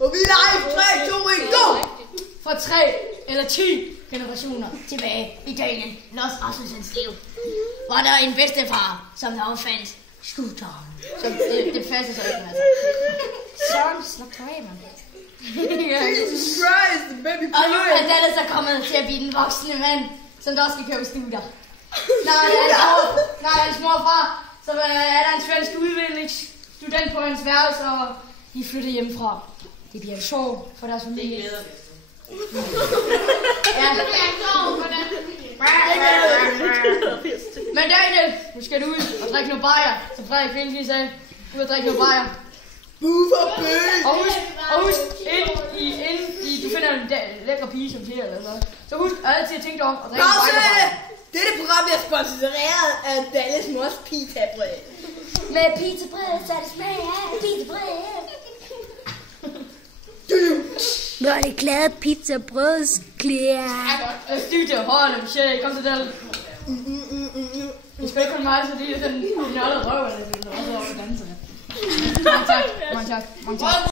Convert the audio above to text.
Og vi er live 3, 2, 1, go! For 3 eller 10 generationer tilbage i dagen Los Rasmussens liv, var der en bedstefar, som opfandt scooteren. Som det passer så ikke, altså. Søren, slap dig af, mand. Jesus Christ, the baby Og nu er crying. Dallas så kommet til at blive den voksne mand, som der også skal købe scooter. Nej, hans mor og far, så er der en svensk udviklingsstudent på hans værelse, og de flytter hjemmefra. Det bliver sjovt for deres familie. Det glæder vi. Ja. Men Daniel, nu skal du ud og drikke noget bajer, som Frederik Findsli sagde. Ud og drikke noget bajer. Og husk, du finder en lækker pige som siger eller noget. Så husk altid at tænke dig om at drikke noget bajer. Dette program bliver sponsoreret af Dallas Mors pizzabrød. Med pizzabrød, så er det smag af pizzabrød. Nu er det glade pizzabrødsklæder. Studio, hold da, shit, kom til den. Det skal ikke kun mig, så det er den nørdede røv, eller det er også over danser. Mange tak.